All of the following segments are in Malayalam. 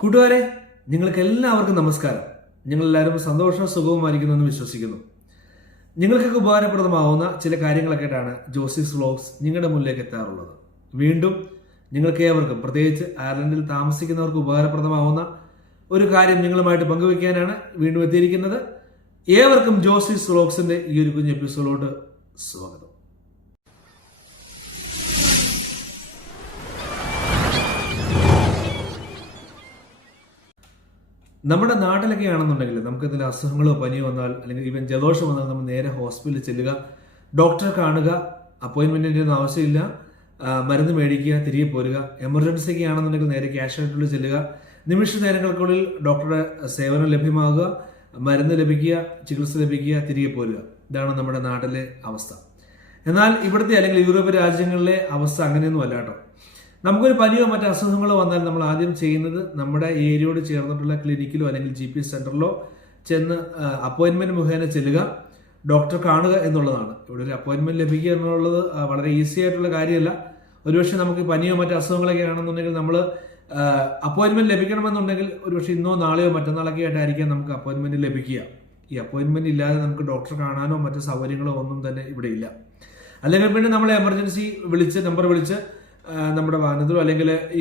കൂട്ടുകാരെ, നിങ്ങൾക്ക് എല്ലാവർക്കും നമസ്കാരം. നിങ്ങളെല്ലാവരും സന്തോഷവും സുഖവുമായിരിക്കുന്നു എന്ന് വിശ്വസിക്കുന്നു. നിങ്ങൾക്കൊക്കെ ഉപകാരപ്രദമാവുന്ന ചില കാര്യങ്ങളൊക്കെയായിട്ടാണ് ജോസിസ് വ്ലോഗ്സ് നിങ്ങളുടെ മുന്നിലേക്ക് എത്താറുള്ളത്. വീണ്ടും നിങ്ങൾക്ക് ഏവർക്കും, പ്രത്യേകിച്ച് അയർലൻഡിൽ താമസിക്കുന്നവർക്ക് ഉപകാരപ്രദമാവുന്ന ഒരു കാര്യം നിങ്ങളുമായിട്ട് പങ്കുവയ്ക്കാനാണ് വീണ്ടും എത്തിയിരിക്കുന്നത്. ഏവർക്കും ജോസിസ് വ്ലോഗ്സിന്റെ ഈ ഒരു കുഞ്ഞ് എപ്പിസോഡിലോട്ട് സ്വാഗതം. നമ്മുടെ നാട്ടിലൊക്കെ ആണെന്നുണ്ടെങ്കിൽ നമുക്ക് എന്തെങ്കിലും അസുഖങ്ങളോ പനിയോ വന്നാൽ, അല്ലെങ്കിൽ ഈവൻ ജലദോഷം വന്നാൽ നമ്മൾ നേരെ ഹോസ്പിറ്റലിൽ ചെല്ലുക, ഡോക്ടറെ കാണുക, അപ്പോയിന്റ്മെന്റിന്റെ ഒന്നും ആവശ്യമില്ല, മരുന്ന് മേടിക്കുക, തിരികെ പോരുക. എമർജൻസിക്ക് ആണെന്നുണ്ടെങ്കിൽ നേരെ ക്യാഷ് ആയിട്ടുള്ള ചെല്ലുക, നിമിഷ നേരങ്ങൾക്കുള്ളിൽ ഡോക്ടറുടെ സേവനം ലഭ്യമാകുക, മരുന്ന് ലഭിക്കുക, ചികിത്സ ലഭിക്കുക, തിരികെ പോരുക. ഇതാണ് നമ്മുടെ നാട്ടിലെ അവസ്ഥ. എന്നാൽ ഇവിടുത്തെ അല്ലെങ്കിൽ യൂറോപ്യൻ രാജ്യങ്ങളിലെ അവസ്ഥ അങ്ങനെയൊന്നും അല്ല കേട്ടോ. നമുക്കൊരു പനിയോ മറ്റു അസുഖങ്ങളോ വന്നാൽ നമ്മൾ ആദ്യം ചെയ്യുന്നത് നമ്മുടെ ഏരിയയോട് ചേർന്നിട്ടുള്ള ക്ലിനിക്കിലോ അല്ലെങ്കിൽ GP സെന്ററിലോ ചെന്ന് അപ്പോയിന്റ്മെന്റ് മുഖേന ചെല്ലുക, ഡോക്ടറെ കാണുക എന്നുള്ളതാണ്. ഇവിടെ ഒരു അപ്പോയിന്റ്മെന്റ് ലഭിക്കുക എന്നുള്ളത് വളരെ ഈസി ആയിട്ടുള്ള കാര്യമല്ല. ഒരുപക്ഷെ നമുക്ക് പനിയോ മറ്റു അസുഖങ്ങളൊക്കെ ആണെന്നുണ്ടെങ്കിൽ നമ്മൾ അപ്പോയിന്റ്മെന്റ് ലഭിക്കണമെന്നുണ്ടെങ്കിൽ ഒരുപക്ഷെ ഇന്നോ നാളെയോ മറ്റന്നാളൊക്കെ ആയിട്ടായിരിക്കാം നമുക്ക് അപ്പോയിന്റ്മെന്റ് ലഭിക്കുക. ഈ അപ്പോയിന്റ്മെന്റ് ഇല്ലാതെ നമുക്ക് ഡോക്ടറെ കാണാനോ മറ്റു സൗകര്യങ്ങളോ ഒന്നും തന്നെ ഇവിടെ ഇല്ല. അല്ലെങ്കിൽ പിന്നെ നമ്മൾ എമർജൻസി നമ്പർ വിളിച്ച് നമ്മുടെ വാഹനത്തിലോ അല്ലെങ്കിൽ ഈ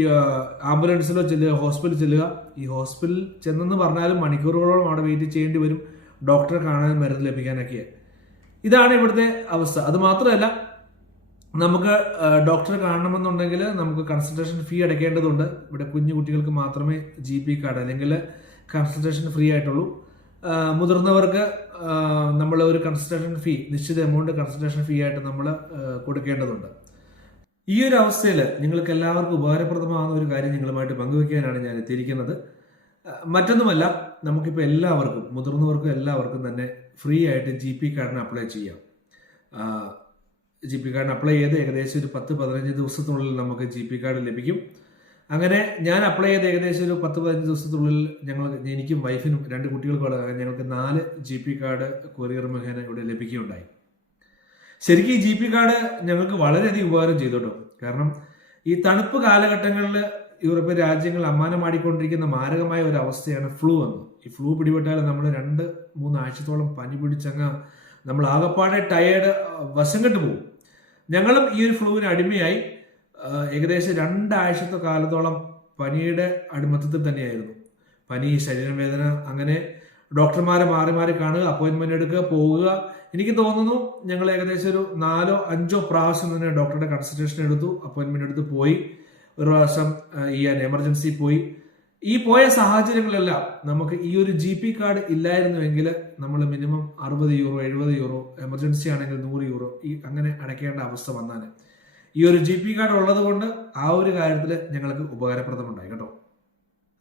ആംബുലൻസിലോ ചെല്ലുക, ഹോസ്പിറ്റലിൽ ചെല്ലുക. ഈ ഹോസ്പിറ്റലിൽ ചെന്നെന്ന് പറഞ്ഞാലും മണിക്കൂറുകളോളം അവിടെ വെയിറ്റ് ചെയ്യേണ്ടി വരും ഡോക്ടറെ കാണാൻ, മരുന്ന് ലഭിക്കാനൊക്കെ. ഇതാണ് ഇവിടുത്തെ അവസ്ഥ. അത് മാത്രമല്ല, നമുക്ക് ഡോക്ടറെ കാണണമെന്നുണ്ടെങ്കിൽ നമുക്ക് കൺസൾട്ടേഷൻ ഫീ അടയ്ക്കേണ്ടതുണ്ട്. ഇവിടെ കുഞ്ഞു കുട്ടികൾക്ക് മാത്രമേ GP കാർഡ് അല്ലെങ്കിൽ കൺസൾട്ടേഷൻ ഫ്രീ ആയിട്ടുള്ളൂ. മുതിർന്നവർക്ക് നമ്മൾ ഒരു കൺസൾട്ടേഷൻ ഫീ, നിശ്ചിത എമൗണ്ട് കൺസൾട്ടേഷൻ ഫീ ആയിട്ട് നമ്മൾ കൊടുക്കേണ്ടതുണ്ട്. ഈ ഒരു അവസ്ഥയിൽ നിങ്ങൾക്ക് എല്ലാവർക്കും ഉപകാരപ്രദമാകുന്ന ഒരു കാര്യം നിങ്ങളുമായിട്ട് പങ്കുവയ്ക്കാനാണ് ഞാൻ എത്തിയിരിക്കുന്നത്. മറ്റൊന്നുമല്ല, നമുക്കിപ്പോൾ എല്ലാവർക്കും, മുതിർന്നവർക്കും എല്ലാവർക്കും തന്നെ ഫ്രീ ആയിട്ട് GP കാർഡിന് അപ്ലൈ ചെയ്യാം. GP കാർഡിന് അപ്ലൈ ചെയ്ത് ഏകദേശം ഒരു 10-15 ദിവസത്തിനുള്ളിൽ നമുക്ക് GP കാർഡ് ലഭിക്കും. അങ്ങനെ ഞാൻ അപ്ലൈ ചെയ്ത് ഏകദേശം ഒരു 10-15 ദിവസത്തിനുള്ളിൽ എനിക്കും വൈഫിനും 2 കുട്ടികൾക്കും ഞങ്ങൾക്ക് 4 GP കാർഡ് കൊറിയർ മുഖേന ഇവിടെ ലഭിക്കുകയുണ്ടായി. ശരിക്കും ഈ GP കാർഡ് ഞങ്ങൾക്ക് വളരെയധികം ഉപകാരം ചെയ്തു കേട്ടോ. കാരണം ഈ തണുപ്പ് കാലഘട്ടങ്ങളിൽ യൂറോപ്യൻ രാജ്യങ്ങൾ അമ്മാനമാടിക്കൊണ്ടിരിക്കുന്ന മാരകമായ ഒരു അവസ്ഥയാണ് ഫ്ലൂ എന്ന്. ഈ ഫ്ലൂ പിടിപെട്ടാൽ നമ്മൾ 2-3 ആഴ്ചത്തോളം പനി പിടിച്ചങ്ങ് നമ്മൾ ആകപ്പാടെ ടയേർഡ്, വശം കെട്ട് പോകും. ഞങ്ങളും ഈ ഒരു ഫ്ലൂവിന് അടിമയായി ഏകദേശം 2 ആഴ്ചത്തെ കാലത്തോളം പനിയുടെ അടിമത്തത്തിൽ തന്നെയായിരുന്നു. പനി, ശരീരവേദന, അങ്ങനെ ഡോക്ടർമാരെ മാറി മാറി കാണുക, അപ്പോയിന്റ്മെന്റ് എടുക്കുക, പോവുക. എനിക്ക് തോന്നുന്നു ഞങ്ങൾ ഏകദേശം ഒരു 4-5 പ്രാവശ്യം തന്നെ ഡോക്ടറുടെ കൺസൾട്ടേഷൻ എടുത്തു, അപ്പോയിന്റ്മെന്റ് എടുത്ത് പോയി. ഒരു പ്രാവശ്യം എമർജൻസി പോയി. ഈ പോയ സാഹചര്യങ്ങളെല്ലാം നമുക്ക് ഈ ഒരു GP കാർഡ് ഇല്ലായിരുന്നുവെങ്കിൽ നമ്മൾ മിനിമം 60 യൂറോ, 70 യൂറോ, എമർജൻസി ആണെങ്കിൽ 100 യൂറോ അങ്ങനെ അടയ്ക്കേണ്ട അവസ്ഥ വന്നാൽ ഈ ഒരു GP കാർഡ് ഉള്ളത് കൊണ്ട് ആ ഒരു കാര്യത്തിൽ ഞങ്ങൾക്ക് ഉപകാരപ്രദമുണ്ടായി കേട്ടോ.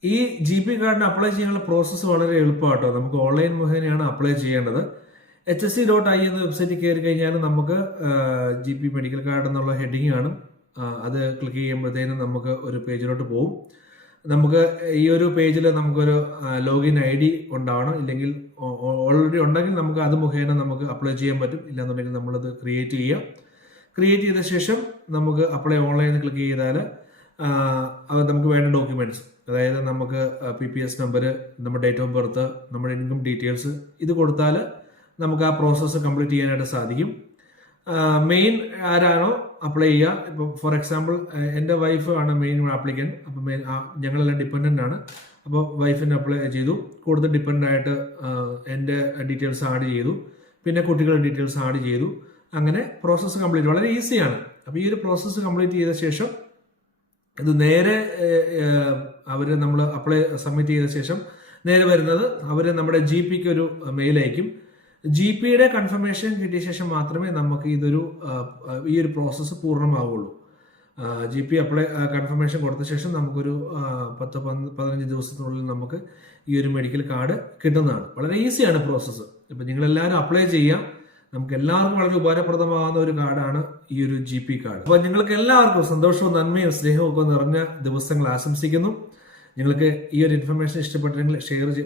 ഈ GP കാർഡിന് അപ്ലൈ ചെയ്യാനുള്ള പ്രോസസ്സ് വളരെ എളുപ്പമാട്ടോ. നമുക്ക് ഓൺലൈൻ മുഖേനയാണ് അപ്ലൈ ചെയ്യേണ്ടത്. HSC.I എന്ന വെബ്സൈറ്റിൽ കയറി കഴിഞ്ഞാൽ നമുക്ക് GP മെഡിക്കൽ കാർഡ് എന്നുള്ള ഹെഡിങ് ആണ്. അത് ക്ലിക്ക് ചെയ്യുമ്പോഴത്തേനും നമുക്ക് ഒരു പേജിലോട്ട് പോകും. നമുക്ക് ഈ ഒരു പേജിൽ നമുക്കൊരു ലോഗിൻ ID ഉണ്ടാവണം. ഇല്ലെങ്കിൽ ഓൾറെഡി ഉണ്ടെങ്കിൽ നമുക്ക് അത് മുഖേന നമുക്ക് അപ്ലൈ ചെയ്യാൻ പറ്റും. ഇല്ലാന്നുണ്ടെങ്കിൽ നമ്മളത് ക്രിയേറ്റ് ചെയ്യാം. ക്രിയേറ്റ് ചെയ്ത ശേഷം നമുക്ക് അപ്ലൈ ഓൺലൈനിൽ ക്ലിക്ക് ചെയ്താൽ നമുക്ക് വേണ്ട ഡോക്യുമെന്റ്സ്, അതായത് നമുക്ക് PPS നമ്പർ, നമ്മുടെ ഡേറ്റ് ഓഫ് ബർത്ത്, നമ്മുടെ ഇൻകം ഡീറ്റെയിൽസ് ഇത് കൊടുത്താൽ നമുക്ക് ആ പ്രോസസ്സ് കംപ്ലീറ്റ് ചെയ്യാനായിട്ട് സാധിക്കും. മെയിൻ ആരാണോ അപ്ലൈ ചെയ്യുക, ഇപ്പോൾ ഫോർ എക്സാമ്പിൾ എൻ്റെ വൈഫ് ആണ് മെയിൻ ആപ്ലിക്കൻ. അപ്പം ഞങ്ങളെല്ലാം ഡിപ്പെൻഡൻ്റ് ആണ്. അപ്പോൾ വൈഫിന് അപ്ലൈ ചെയ്തു, കൊടുത്ത് ഡിപ്പെൻഡൻ്റ് ആയിട്ട് എൻ്റെ ഡീറ്റെയിൽസ് ആഡ് ചെയ്തു, പിന്നെ കുട്ടികളുടെ ഡീറ്റെയിൽസ് ആഡ് ചെയ്തു. അങ്ങനെ പ്രോസസ്സ് കംപ്ലീറ്റ്, വളരെ ഈസിയാണ്. അപ്പോൾ ഈ ഒരു പ്രോസസ്സ് കംപ്ലീറ്റ് ചെയ്ത ശേഷം ഇത് നേരെ നമ്മൾ അപ്ലൈ സബ്മിറ്റ് ചെയ്ത ശേഷം നേരെ വരുന്നത് നമ്മുടെ GPക്ക് ഒരു മെയിൽ അയക്കും. GPയുടെ കൺഫർമേഷൻ കിട്ടിയ ശേഷം മാത്രമേ നമുക്ക് ഈ ഒരു പ്രോസസ്സ് പൂർണ്ണമാവുള്ളൂ. GP അപ്ലൈ കൺഫർമേഷൻ കൊടുത്ത ശേഷം നമുക്കൊരു 10-15 ദിവസത്തിനുള്ളിൽ നമുക്ക് ഈ ഒരു മെഡിക്കൽ കാർഡ് കിട്ടുന്നതാണ്. വളരെ ഈസിയാണ് പ്രോസസ്സ്. ഇപ്പം നിങ്ങളെല്ലാവരും അപ്ലൈ ചെയ്യാം. നമുക്ക് എല്ലാവർക്കും വളരെ ഉപകാരപ്രദമാകുന്ന ഒരു കാർഡാണ് ഈ ഒരു GP കാർഡ്. അപ്പോൾ നിങ്ങൾക്ക് എല്ലാവർക്കും സന്തോഷവും നന്മയും സ്നേഹവും ഒക്കെ നിറഞ്ഞ ദിവസങ്ങൾ ആശംസിക്കുന്നു. നിങ്ങൾക്ക് ഈ ഒരു ഇൻഫർമേഷൻ ഇഷ്ടപ്പെട്ടെങ്കിൽ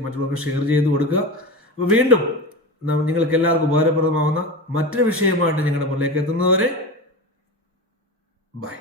മറ്റുള്ളവർക്ക് ഷെയർ ചെയ്ത് കൊടുക്കുക. അപ്പോൾ വീണ്ടും നിങ്ങൾക്ക് എല്ലാവർക്കും ഉപകാരപ്രദമാവുന്ന മറ്റൊരു വിഷയമായിട്ട് ഞങ്ങളുടെ മുന്നിലേക്ക് എത്തുന്നവരെ ബൈ.